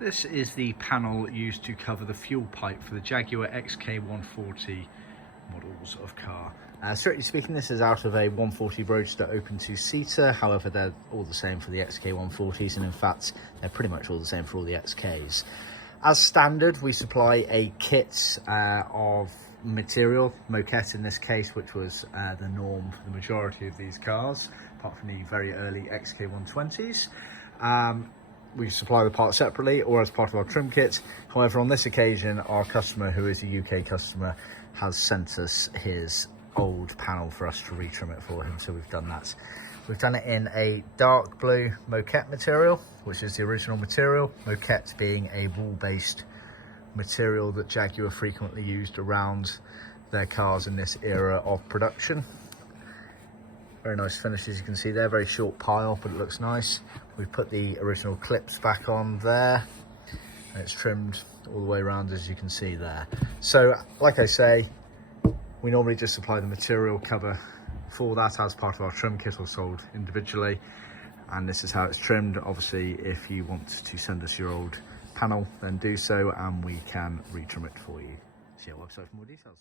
This is the panel used to cover the fuel pipe for the Jaguar XK140 models of car. Strictly speaking, this is out of a 140 Roadster Open Two-Seater. However, they're all the same for the XK140s, and in fact, they're pretty much all the same for all the XKs. As standard, we supply a kit of material, Moquette in this case, which was the norm for the majority of these cars, apart from the very early XK120s. We supply the parts separately or as part of our trim kit. However, on this occasion, our customer, who is a UK customer, has sent us his old panel for us to retrim it for him, so we've done that. We've done it in a dark blue Moquette material, which is the original material, Moquette being a wool-based material that Jaguar frequently used around their cars in this era of production. Very nice finish, as you can see there, very short pile, but it looks nice. We've put the original clips back on there, and it's trimmed all the way around, as you can see there. So, like I say, we normally just supply the material cover for that as part of our trim kit or sold individually, and this is how it's trimmed. Obviously, if you want to send us your old panel, then do so, and we can retrim it for you. See our website for more details.